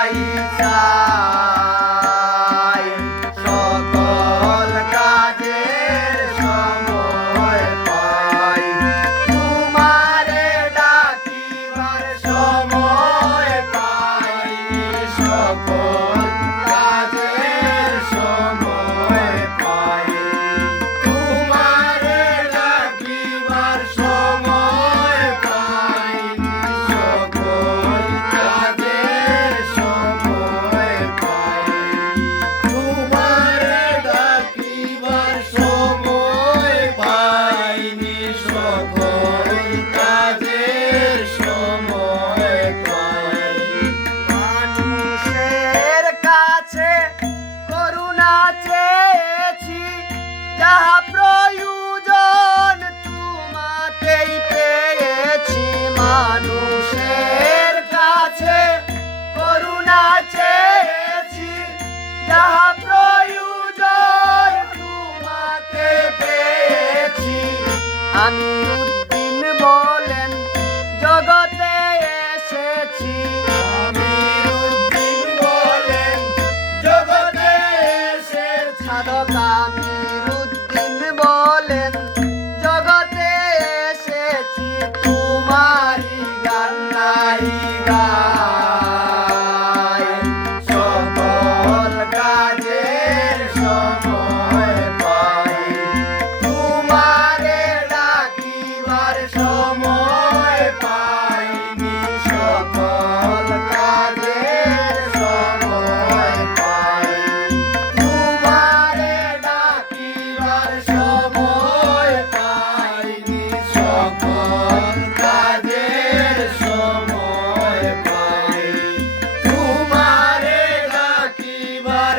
চাই সকল কাজের সময় পাই তোমারে ডাকিবার সময় পাই সকল কাজের সময় পাই তোমারে ডাকিবার সময় পাই সকল কাজের সময় পাই তোমারে ডাকিবার সময় পাইনি সকল কাজের সময় পাই মানুষের কাছে করুণা চেয়েছি যাহা প্রয়োজন তোমাকেই পেয়েছি মানুষের কাছে করুণা চেয়েছি যাহা প্রয়োজন তোমাকে পেয়েছি আমি উদ্দিন বলেন জগতে এসেছি আমি উদ্দিন বলেন জগতে এসেছি সাধক আমির উদ্দিন বলেন জগতে এসেছি তোমারি গান নাই গাই সকল কাজের সময় পাই তোমারে ডাকিবার সময় পাইনি সকল কাজের সময় পাই তোমারে ডাকিবার সময় পাইনি সকল কাজের সময় পাই তোমারে ডাকিবার